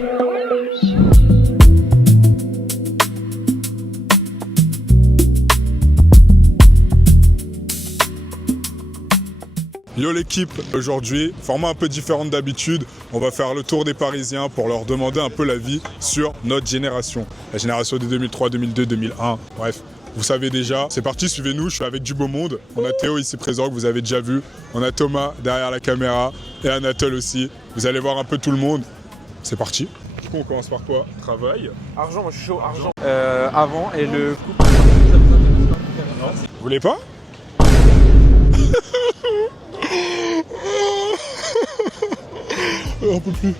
Yo l'équipe, aujourd'hui, format un peu différent d'habitude, on va faire le tour des Parisiens pour leur demander un peu l'avis sur notre génération. La génération des 2003, 2002, 2001, bref. Vous savez déjà, c'est parti, suivez-nous, je suis avec du beau monde. On a Théo ici présent que vous avez déjà vu. On a Thomas derrière la caméra et Anatole aussi. Vous allez voir un peu tout le monde. C'est parti. Du coup on commence par quoi? Travail. Argent, moi je suis chaud, argent. Avant et le couple. Vous voulez pas? On peut plus.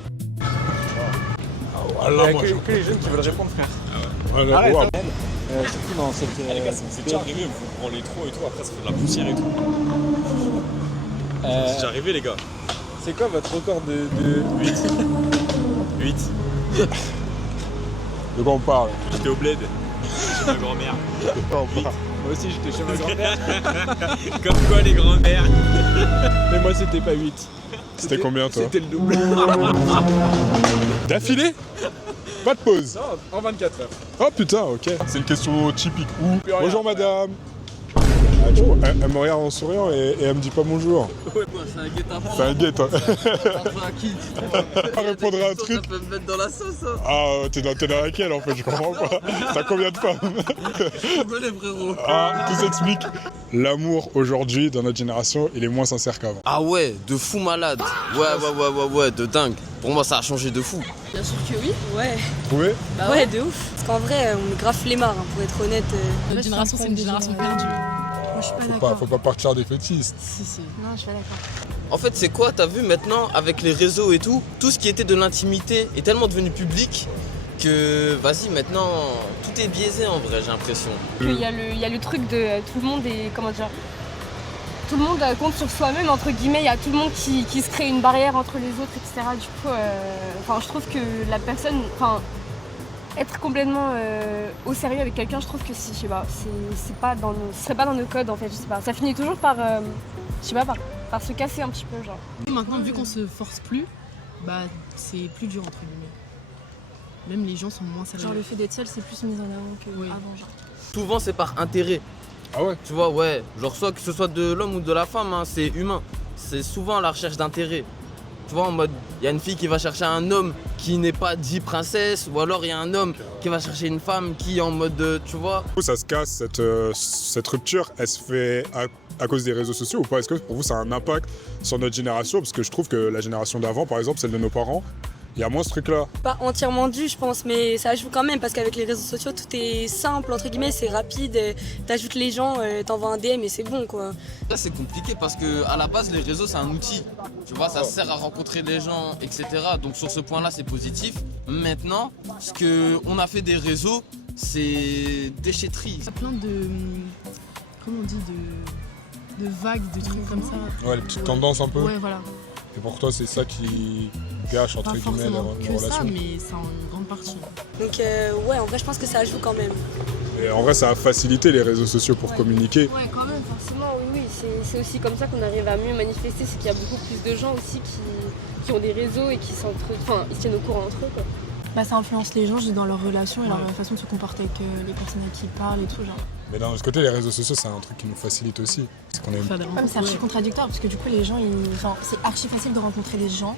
Il n'y a que les jeunes qui veulent répondre, frère. Voilà, Arrête, wow. surtout dans cette. Les gars, c'est déjà arrivé, vous prenez les trous et tout, après ça fait de la poussière et tout. C'est déjà arrivé, les gars. C'est quoi votre record de 8. 8. De quoi on parle? J'étais au bled. Chez ma grand-mère. Moi aussi j'étais chez ma grand-mère. Comme quoi, les grands-mères. Mais moi c'était pas 8. C'était combien toi? C'était le double. D'affilée? Pas de pause. Non, en 24 heures. Oh putain, ok. C'est une question typique. Où? Plus rien. Bonjour madame. Oh, elle me regarde en souriant et elle me dit pas bonjour. Ouais, c'est un guet-apens. C'est un guet, hein. Enfin, à qui? Elle répondra à un truc. Ça peut me mettre dans la sauce, hein. Ah, t'es dans laquelle en fait, je comprends pas. T'as combien de femmes? Désolé, frérot. Ah, tout s'explique. L'amour aujourd'hui, dans notre génération, il est moins sincère qu'avant. Ah ouais, de fou malade. Ouais, de dingue. Pour moi, ça a changé de fou. Bien sûr que oui, ouais. Vous trouvez? Bah ouais, de ouf. Parce qu'en vrai, on est grave flemmard, hein, pour être honnête. Notre génération, c'est une génération perdue. Moi, je suis pas d'accord. Faut pas partir des fétistes. Si. Non, je suis pas d'accord. En fait, c'est quoi? T'as vu maintenant, avec les réseaux et tout ce qui était de l'intimité est tellement devenu public que, vas-y, maintenant, tout est biaisé en vrai, j'ai l'impression. Il y a le truc de tout le monde est, comment dire, tout le monde compte sur soi-même, entre guillemets, il y a tout le monde qui se crée une barrière entre les autres, etc. Du coup, je trouve que la personne, être complètement au sérieux avec quelqu'un, je trouve que ce serait pas dans nos codes en fait, je sais pas. Ça finit toujours par, par se casser un petit peu, genre. Et maintenant, vu qu'on se force plus, bah c'est plus dur entre guillemets. Même les gens sont moins sérieux. Genre le fait d'être seul, c'est plus mis en avant qu'avant, Oui. genre. Souvent, c'est par intérêt. Ah ouais? Tu vois, ouais, genre soit que ce soit de l'homme ou de la femme, hein, c'est humain. C'est souvent à la recherche d'intérêt. Tu vois, en mode, il y a une fille qui va chercher un homme qui n'est pas dit princesse, ou alors il y a un homme qui va chercher une femme qui est en mode, tu vois. Du coup, ça se casse, cette rupture, elle se fait à cause des réseaux sociaux ou pas? Est-ce que pour vous, ça a un impact sur notre génération? Parce que je trouve que la génération d'avant, par exemple, celle de nos parents, il y a moins ce truc-là. Pas entièrement dû, je pense, mais ça joue quand même parce qu'avec les réseaux sociaux, tout est simple, entre guillemets, c'est rapide. T'ajoutes les gens, t'envoies un DM et c'est bon, quoi. Là, c'est compliqué parce que à la base, les réseaux, c'est un outil. Tu vois, ça sert à rencontrer des gens, etc. Donc sur ce point-là, c'est positif. Maintenant, ce qu'on a fait des réseaux, c'est déchetterie. Il y a plein de. Comment on dit de vagues, de trucs comme ça. Ouais, les petites tendances un peu. Ouais, voilà. Et pour toi, c'est ça qui gâche, entre Pas guillemets, forcément les que ça, relations. mais c'est en grande partie. Donc, ouais, en vrai, je pense que ça joue quand même. Et en vrai, ça a facilité les réseaux sociaux pour communiquer. Ouais, quand même, forcément, oui, c'est aussi comme ça qu'on arrive à mieux manifester, c'est qu'il y a beaucoup plus de gens aussi qui ont des réseaux et qui ils se tiennent au courant entre eux, quoi. Bah ça influence les gens juste dans leurs relations et leur façon de se comporter avec les personnes à qui ils parlent et tout, genre. Mais d'un autre côté, les réseaux sociaux, c'est un truc qui nous facilite aussi. C'est qu'on est... Ouais, mais c'est archi contradictoire parce que du coup les gens, c'est archi facile de rencontrer des gens,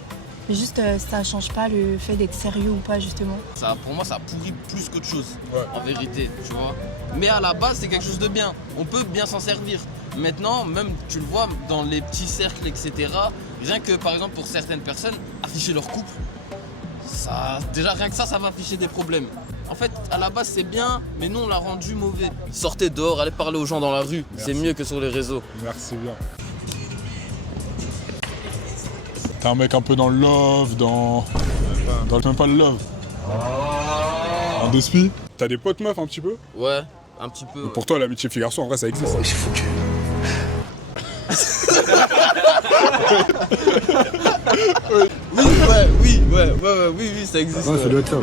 mais juste ça change pas le fait d'être sérieux ou pas justement. Ça, pour moi, ça pourrit plus qu'autre chose, Ouais. en vérité, tu vois. Mais à la base, c'est quelque chose de bien. On peut bien s'en servir. Maintenant, même, tu le vois, dans les petits cercles, etc., rien que, par exemple, pour certaines personnes, afficher leur couple, déjà, rien que ça va afficher des problèmes. En fait, à la base, c'est bien, mais nous, on l'a rendu mauvais. Sortez dehors, allez parler aux gens dans la rue. Merci. C'est mieux que sur les réseaux. Merci bien. T'es un mec un peu dans le love, même pas le love. En despi. T'as des potes meufs un petit peu? Ouais, un petit peu. Pour toi, l'amitié fille-garçon, en vrai, ça existe. C'est foutu. Oui, ça existe. Ouais, ça doit être ça.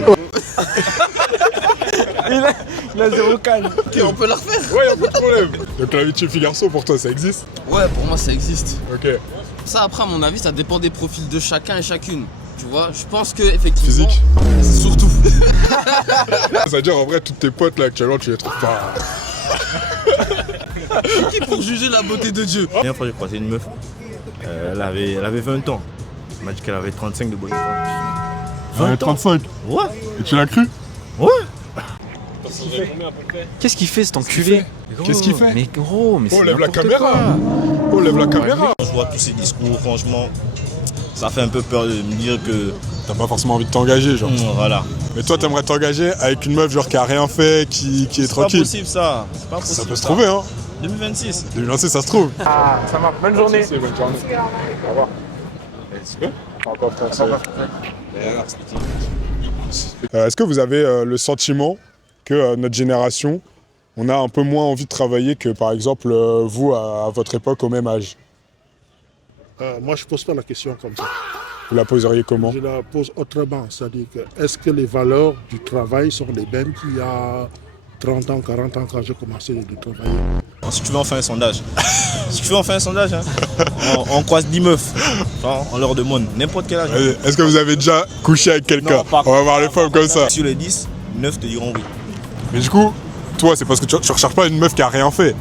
Il a zéro calme. Ok, on peut la refaire. Ouais, y'a pas de problème. Donc l'amitié fille-garçon, pour toi, ça existe? Ouais, pour moi, ça existe. Ok. Ça, après, à mon avis, ça dépend des profils de chacun et chacune. Tu vois, je pense que effectivement, Physique. surtout. C'est-à-dire, en vrai, toutes tes potes, là, actuellement, tu les trouves pas... Qui pour juger la beauté de Dieu? La dernière fois, j'ai croisé une meuf. Elle avait 20 ans. Elle m'a dit qu'elle avait 35 de bonne foi. 20 ans. 35. Ouais. Et tu l'as cru? Qu'est-ce qu'il fait cet enculé? Qu'est-ce qu'il fait? Mais gros, mais Oh, c'est lève la n'importe caméra. quoi. Oh, lève la caméra. Quand je vois tous ces discours, franchement, ça fait un peu peur de me dire que. T'as pas forcément envie de t'engager, genre. Voilà. Mais toi, t'aimerais t'engager avec une meuf, genre, qui a rien fait, qui est C'est pas tranquille. possible ça. C'est pas possible. Ça peut se trouver, hein. 2026. 2026, ça se trouve. Ça marche. Bonne journée. Bonne journée. Au revoir. Est-ce que vous avez le sentiment que notre génération, on a un peu moins envie de travailler que, par exemple, vous, à votre époque, au même âge? Moi, je ne pose pas la question comme ça. Vous la poseriez comment? Je la pose autrement. C'est-à-dire que est-ce que les valeurs du travail sont les mêmes qu'il y a 30 ans, 40 ans quand j'ai commencé de travailler? Si tu veux, on fait un sondage. Si tu veux, on fait un sondage. Hein. On croise 10 meufs. Enfin, on leur demande n'importe quel âge. Allez, est-ce que vous avez déjà couché avec quelqu'un? Non, pas- On va voir les femmes comme ça. Sur les 10, 9 te diront oui. Mais du coup, toi, c'est parce que tu recherches pas une meuf qui a rien fait.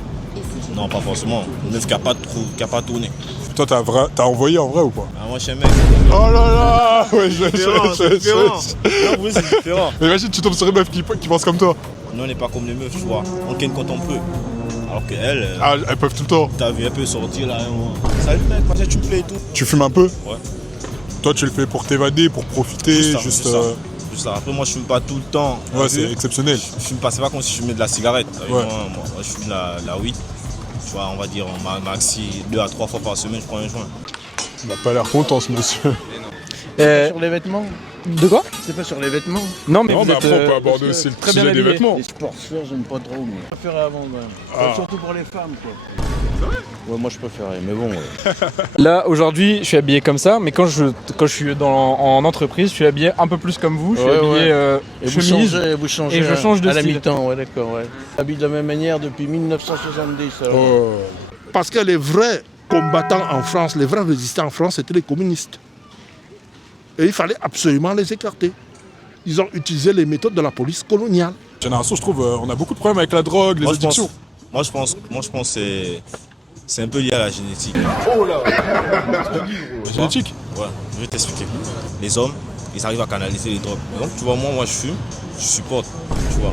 Non, pas forcément. Une meuf qui a pas tourné. Toi, t'as envoyé en vrai ou pas? Ah, moi, je suis un mec. Oh là là! Ouais, C'est différent. Non, oui, c'est différent. Mais imagine, tu tombes sur une meuf qui pense comme toi. Nous, on n'est pas comme les meufs, tu vois. On ken quand on peut. Alors qu'elles, Ah, elles peuvent tout le temps. t'as vu, elle peut sortir là. Salut mec, parce que tu me plais et tout. Tu fumes un peu? Ouais. Toi, tu le fais pour t'évader, pour profiter, Juste ça, juste. juste ça. Juste ça. Après, moi, je fume pas tout le temps. Ouais, T'as c'est vu exceptionnel. Je fume pas, c'est pas comme si je fumais de la cigarette. T'as vu, Ouais. moi, je fume la weed. Tu vois, on va dire maxi 2 à 3 fois par semaine, je prends un joint. Il a pas l'air content, ce monsieur. Sur les vêtements. De quoi? C'est pas sur les vêtements. Non, mais Non, vous mais êtes après, on peut aborder aussi le très bien sujet des habillé. vêtements. Les sportswear, j'aime pas trop, mais je préférais avant. Ah. Surtout pour les femmes, quoi. Ouais, moi je préférais, mais bon. Là, aujourd'hui, je suis habillé comme ça, mais quand je suis en entreprise, je suis habillé un peu plus comme vous. Je suis Ouais, habillé Et chemise. vous changez et je change de à la style. mi-temps, ouais, d'accord, ouais. Habille de la même manière depuis 1970. Alors. Oh. Parce que les vrais combattants en France, les vrais résistants en France, c'était les communistes. Et il fallait absolument les écarter. Ils ont utilisé les méthodes de la police coloniale. Génération, je trouve, on a beaucoup de problèmes avec la drogue, les Moi, je addictions. pense que c'est un peu lié à la génétique. La génétique. Ouais, je vais t'expliquer. Les hommes, ils arrivent à canaliser les drogues. Donc, tu vois, moi je fume, je supporte, tu vois.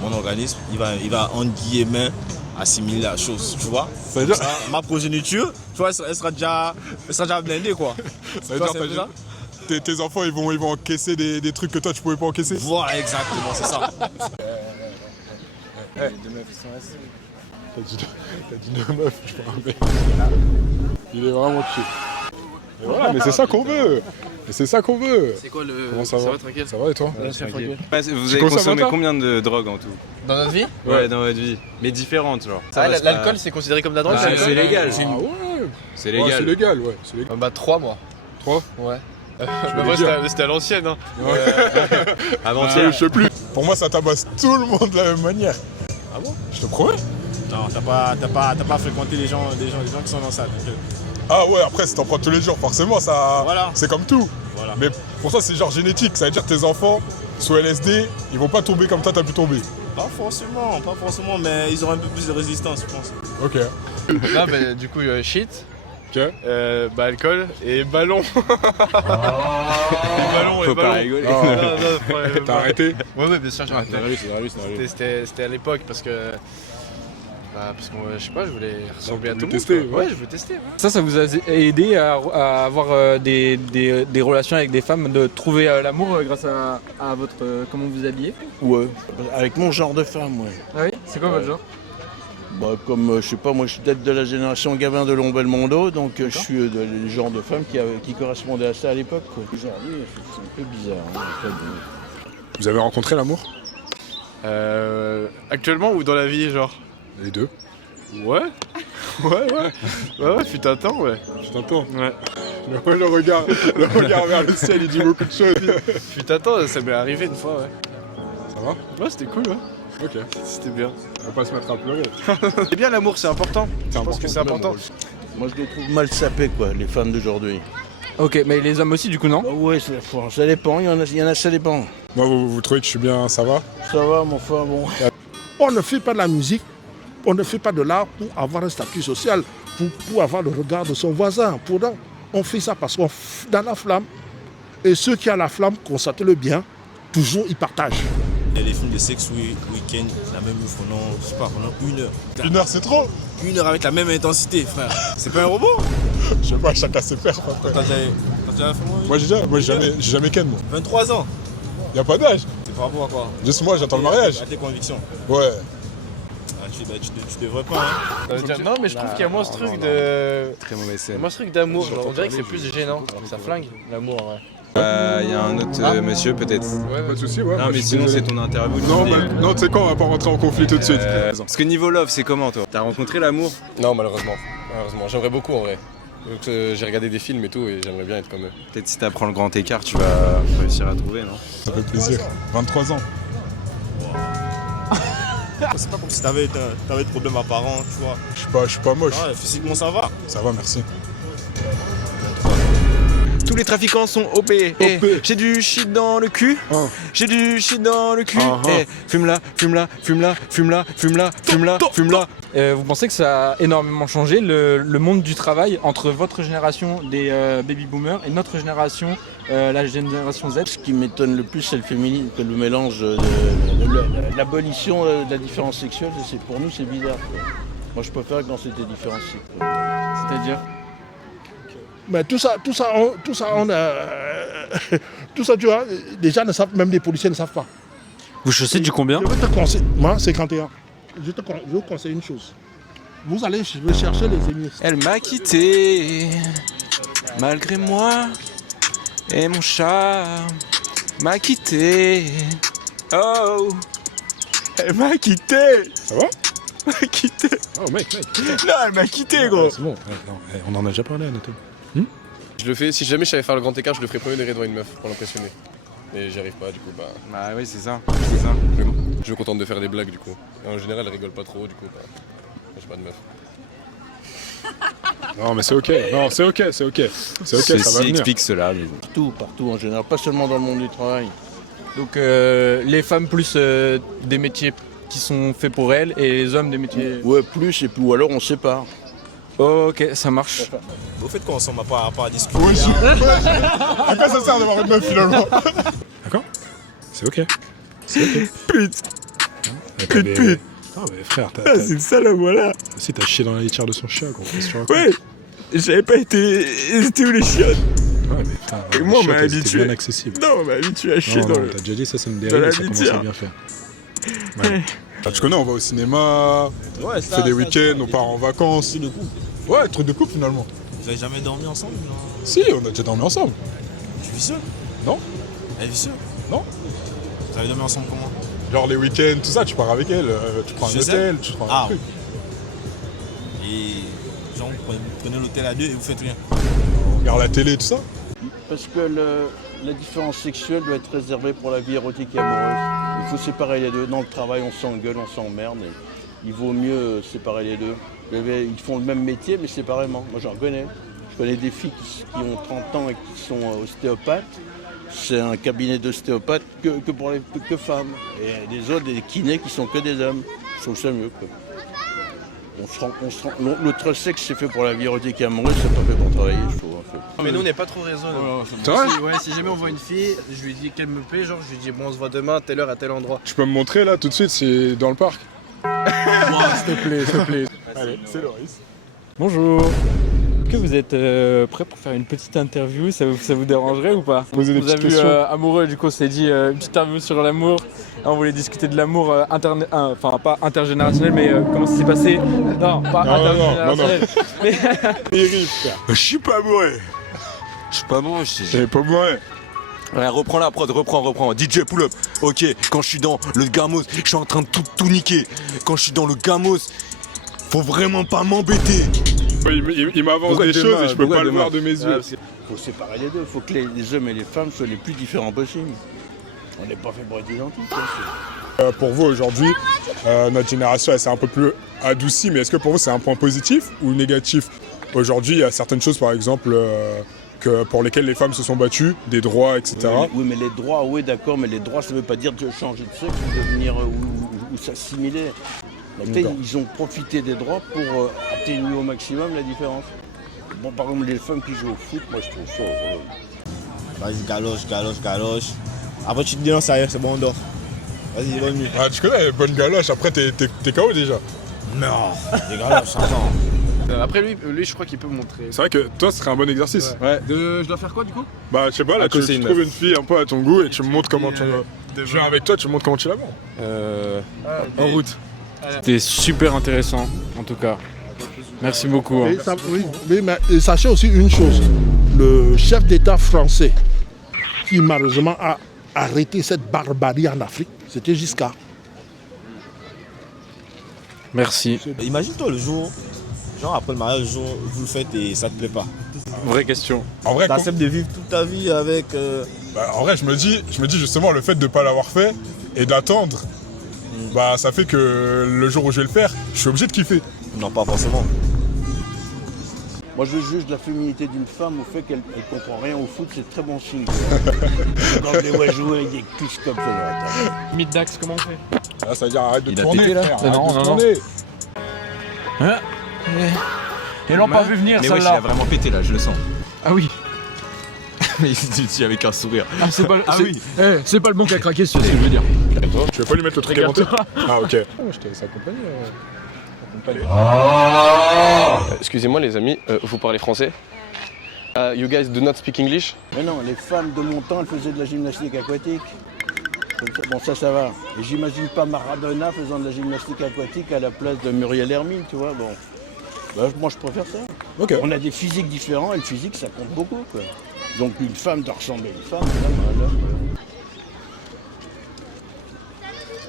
Mon organisme, il va en guillemets assimiler la chose, tu vois. Ça veut dire, Ça, ma progéniture, tu vois, elle sera déjà blindée, quoi. ça veut Tu vois, dire c'est un peu ça. tes enfants, ils vont encaisser des trucs que toi, tu pouvais pas encaisser. Voilà, exactement, c'est ça. T'as dit deux meufs, je crois. Mais... Il est vraiment chill. Et voilà, mais c'est ça qu'on veut. Mais c'est ça qu'on veut. C'est quoi le. Comment ça va tranquille? Ça va et toi? Vous avez consommes consommé ça combien de drogue en tout? Dans notre vie? Ouais, dans votre vie. Mais différentes, genre. L'alcool, c'est considéré comme de la drogue? Ah, c'est légal. Ah ouais. C'est Ouais, c'est légal. légal, ouais. C'est légal. Bah 3 mois. 3 Ouais. Moi, c'était à l'ancienne, hein. Avant-hier. Je sais plus. Pour moi, ça tabasse tout le monde de la même manière. Ah bon? Je te promets. Non, t'as pas fréquenté les gens qui sont dans ça. Donc, Ah ouais, après, si t'en prends tous les jours, forcément, ça. Voilà. C'est comme tout. voilà. Mais pour toi, c'est genre génétique. Ça veut dire que tes enfants, sous LSD, ils vont pas tomber comme toi, t'as pu tomber. Pas forcément, mais ils auront un peu plus de résistance, je pense. Ok. Là, bah, du coup, shit. Ok. Bah, alcool et ballon. Ballon Faut pas rigoler. T'as arrêté? Ouais, bien sûr, j'ai arrêté. c'est C'était à l'époque parce que. Parce que je sais pas, je voulais ressembler à voulais tout le monde. tester, quoi. ouais. Ouais, je voulais tester. Ouais. Ça vous a aidé à avoir des relations avec des femmes, de trouver l'amour grâce à votre comment vous habillez? Ouais, avec mon genre de femme, ouais. Ah oui? C'est quoi votre genre? Bah, comme, je sais pas, moi je suis peut-être de la génération Gavin de Lombelmondo, donc je suis le genre de femme qui correspondait à ça à l'époque, quoi. Aujourd'hui, c'est un peu bizarre. Hein, en fait. Vous avez rencontré l'amour? Actuellement ou dans la vie, genre? Les deux. Ouais. Ouais, fut un temps, ouais. Je t'entends. Ouais. Le regard vers le ciel, il dit beaucoup de choses. Fut un temps, ça m'est arrivé une fois, ouais. Ça va? Ouais, c'était cool, ouais. Ok. C'était bien. On va pas se mettre à pleurer. C'est bien l'amour, c'est important. C'est Je pense que c'est important. Moi je les trouve mal sapés, quoi, les femmes d'aujourd'hui. Ok, mais les hommes aussi du coup, non? Ouais, ça dépend, il y en a, ça dépend. Moi, vous trouvez que je suis bien, ça va? Ça va, mon frère, bon. On ne fait pas de la musique, on ne fait pas de l'art pour avoir un statut social, pour avoir le regard de son voisin. Pourtant, on fait ça parce qu'on dans la flamme. Et ceux qui ont la flamme, constatez-le bien, toujours ils partagent. Il y a les films de sexe week-end, la même ouf pendant, je sais pas, pendant 1 heure. 1 heure, c'est trop? 1 heure avec la même intensité, frère. C'est pas un robot? Je sais pas, chacun ses pères. T'as déjà fait Moi, j'ai jamais ken, moi. 23 ans. Y a pas d'âge. C'est par rapport à quoi? Juste moi, j'attends le mariage. À tes convictions. Ouais. Ah, tu devrais pas, hein. Non, mais je trouve qu'il y a moins ce truc de. Très mauvaise scène. Moins ce truc d'amour. On dirait que c'est plus gênant. Alors que ça flingue l'amour, ouais. Il y a un autre monsieur peut-être. Ouais, pas de soucis, ouais. Non, moi, mais je suis sinon désolé. c'est ton interview. Non, non, tu sais quoi, on va pas rentrer en conflit tout de suite. Parce que niveau love, c'est comment toi? T'as rencontré l'amour? Non, malheureusement. J'aimerais beaucoup en vrai. Donc, j'ai regardé des films et tout et j'aimerais bien être comme eux. Peut-être si t'apprends le grand écart, tu vas réussir à trouver, non? Ça fait plaisir. 23 ans. C'est pas comme si t'avais de problèmes apparents, tu vois. Je suis pas moche. Ouais, physiquement ça va. Ça va, merci. Tous les trafiquants sont OP. J'ai du shit dans le cul. J'ai du shit dans le cul. Fume-la, fume-la, fume-la, fume-la, fume-la, fume-la, fume-la. Vous pensez que ça a énormément changé le monde du travail entre votre génération des baby boomers et notre génération, la génération Z? Ce qui m'étonne le plus, c'est le féminisme, que le mélange de l'abolition de la différence sexuelle. Pour nous, c'est bizarre, quoi. Moi, je préfère quand c'était différencié, quoi. C'est-à-dire? Mais tout ça, tout ça, tu vois, les gens ne savent, même les policiers ne savent pas. Vous chaussez du combien? Je vais te conseiller, moi, 51. Je vous conseille une chose. Vous allez chercher les émissions. Elle m'a quitté, malgré moi, et mon chat m'a quitté. Oh, elle m'a quitté. Ça va? M'a quitté. Oh, mec. Non, elle m'a quitté, gros. C'est bon. On en a déjà parlé, Anatole. Je le fais, si jamais je savais faire le grand écart, je le ferais premier degré devant une meuf pour l'impressionner. Mais j'y arrive pas, du coup, bah. Bah oui, c'est ça. Je me contente de faire des blagues, du coup. Et en général, elle rigole pas trop, du coup, bah. J'ai pas de meuf. Non, mais c'est ok. Non, c'est ok. C'est ok, ça va Ceci venir. explique cela. Mais... Partout en général, pas seulement dans le monde du travail. Donc les femmes plus des métiers qui sont faits pour elles et les hommes des métiers... Ouais, plus, et puis, ou alors on sépare. Oh, ok, ça marche. Au fait qu'on s'en va pas à discuter. Ouais, à quoi ça sert d'avoir une meuf finalement? D'accord? C'est ok. C'est ok. Pute. Non mais frère, c'est une salope, voilà. Si t'as chié dans la litière de son chat, gros. Ouais, j'avais pas été. C'était où les chiottes? Ouais, mais putain, Et moi, on m'a c'était habitué. bien accessible. Non, on m'a habitué à chier Non, dans non, le. t'as déjà dit ça me dans dérive la et ça commence à litière. bien faire. Ouais. Ah, tu connais, on va au cinéma, Ouais, on fait des week-ends, on part en vacances. De couple. Ouais, truc de couple finalement. Vous avez jamais dormi ensemble, genre? Si, on a déjà dormi ensemble. Tu vis seul? Non? Elle vit seule? Non. Vous avez dormi ensemble comment? Genre les week-ends, tout ça, tu pars avec elle, tu prends un Chez hôtel, elle? tu prends Ah. un truc. Et genre, vous prenez l'hôtel à deux et vous faites rien? On regarde la télé, tout ça. Parce que la différence sexuelle doit être réservée pour la vie érotique et amoureuse. Il faut séparer les deux. Dans le travail, on s'engueule, on s'emmerde. Il vaut mieux séparer les deux. Ils font le même métier, mais séparément. Moi, j'en connais. Je connais des filles qui ont 30 ans et qui sont ostéopathes. C'est un cabinet d'ostéopathes que femmes. Et les autres, des kinés qui sont que des hommes. Je trouve ça mieux, quoi. L'autre sexe, c'est fait pour la vie érotique et amoureuse, c'est pas fait pour travailler, je trouve. En fait. Mais nous on n'est pas trop raisonnable. C'est vrai? Si jamais on voit une fille, je lui dis qu'elle me plaît, genre je lui dis bon on se voit demain à telle heure à tel endroit. Tu peux me montrer là tout de suite, c'est dans le parc. S'il te plaît. Allez, c'est Loris. Bonjour. Est-ce que vous êtes prêt pour faire une petite interview? Ça vous dérangerait ou pas? Poser des Vous avez petites vu questions. amoureux, du coup on s'est dit une petite interview sur l'amour. Là, on voulait discuter de l'amour enfin pas intergénérationnel, mais comment ça s'est passé? Non, pas Non, intergénérationnel. Mais Terrible, frère. Je suis pas bourré. Je suis pas bourré, je sais. J'avais pas bourré. Ouais, reprends la prod, reprends. DJ pull up. Ok, quand je suis dans le gamos, je suis en train de tout niquer. Quand je suis dans le gamos, faut vraiment pas m'embêter. Il m'avance des choses et je peux pas le voir de mes yeux. Il faut séparer les deux. Il faut que les hommes et les femmes soient les plus différents possibles. On n'est pas fait pour être identiques. Pour vous aujourd'hui, notre génération elle s'est un peu plus adoucie, mais est-ce que pour vous c'est un point positif ou négatif? Aujourd'hui, il y a certaines choses par exemple pour lesquels les femmes se sont battues, des droits, etc. Oui, mais les droits, oui, d'accord, mais les droits, ça ne veut pas dire de changer de sexe ou devenir ou s'assimiler. Ils ont profité des droits pour atténuer au maximum la différence. Bon, par exemple, les femmes qui jouent au foot, moi je trouve ça. Vas-y, galoche. Après, tu te dis non, sérieux, c'est bon, on dort. Vas-y, bonne nuit. Ah, tu connais les bonnes galoches, après t'es KO déjà. Non, des galoches, attends. Après lui, je crois qu'il peut montrer. C'est vrai que toi, ce serait un bon exercice. Ouais. Je dois faire quoi du coup? Bah, je sais pas, là, tu c'est une trouves meuf. une fille un peu à ton goût et tu me montres comment tu vas. Je viens avec toi, tu me montres comment tu la vends. En route. C'était super intéressant, en tout cas. Merci beaucoup. Et mais sachez aussi une chose, le chef d'État français qui malheureusement a arrêté cette barbarie en Afrique, c'était Giscard. Merci. Imagine-toi le jour, genre après le mariage, le jour où vous le faites et ça te plaît pas. Vraie question. En vrai, T'acceptes de vivre toute ta vie avec... bah, en vrai, je me dis justement le fait de ne pas l'avoir fait et d'attendre, bah ça fait que le jour où je vais le faire, je suis obligé de kiffer. Non, pas forcément. Moi, je juge la féminité d'une femme au fait qu'elle ne comprend rien au foot, c'est très bon signe. Quand je les vois jouer avec des cuisses comme ça. Mid-dax, comment on fait? Ah, ça veut dire arrête de Il a tourner, pété, là frère, Non, arrête de non, tourner. Ils l'ont pas vu venir, Mais ouais, il celle-là. a vraiment pété là, je le sens. Ah oui. Il se dit avec un sourire. Ah, c'est pas, Ah c'est- oui. c'est pas le bon qui a craqué, c'est ce que je veux dire. Tu veux pas lui mettre le truc inventé? Ah, ok. Je te laisse accompagner. Excusez-moi les amis, vous parlez français? You guys do not speak English? Mais non, les femmes de mon temps, elles faisaient de la gymnastique aquatique. Bon, ça va. Et j'imagine pas Maradona faisant de la gymnastique aquatique à la place de Muriel Hermine, tu vois. Bon, bah, moi, je préfère ça. Ok. On a des physiques différents et le physique, ça compte beaucoup, quoi. Donc, une femme doit ressembler à une femme.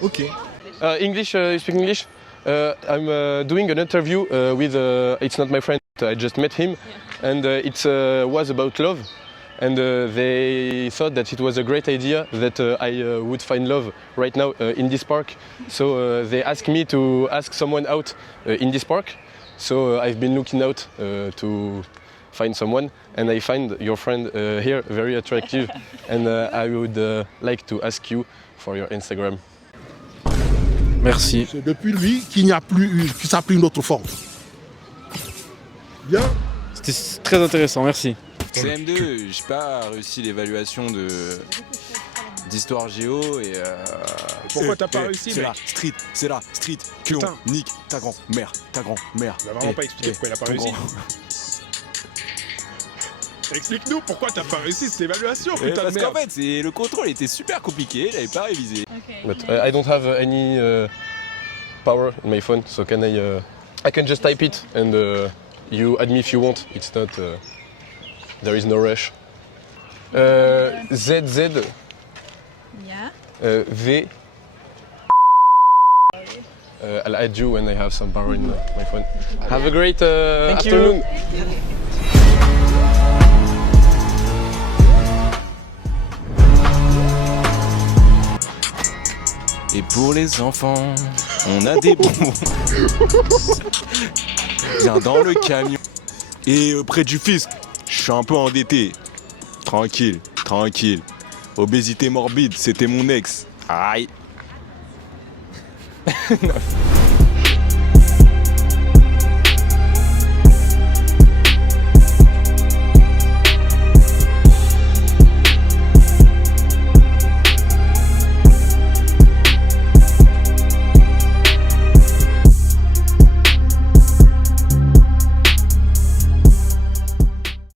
Ok. English, you speak English? I'm doing an interview with, it's not my friend, I just met him. And it was about love. And they thought that it was a great idea that I would find love right now in this park. So they asked me to ask someone out in this park. So I've been looking out to find someone, and I find your friend here very attractive. And I would like to ask you for your Instagram. Merci. C'est depuis lui qu'il n'y a plus eu, que ça a pris une autre forme. Bien. C'était très intéressant, merci. CM2, j'ai pas réussi l'évaluation d'histoire géo et Pourquoi t'as pas réussi, C'est mec? là, street, que Putain. on nique ta grand-mère. Il a vraiment pas expliqué pourquoi il a pas réussi. Explique-nous pourquoi t'as pas réussi cette évaluation, putain de Parce qu'en merde. fait, le contrôle était super compliqué, il avait pas révisé. But I don't have any power in my phone, so can I can just type it and you add me if you want. It's not, there is no rush. ZZ. Yeah. V. I'll add you when I have some power in my phone. Have a great afternoon. Et pour les enfants, on a des bonbons. Viens dans le camion. Et près du fisc, je suis un peu endetté. Tranquille. Obésité morbide, c'était mon ex. Aïe.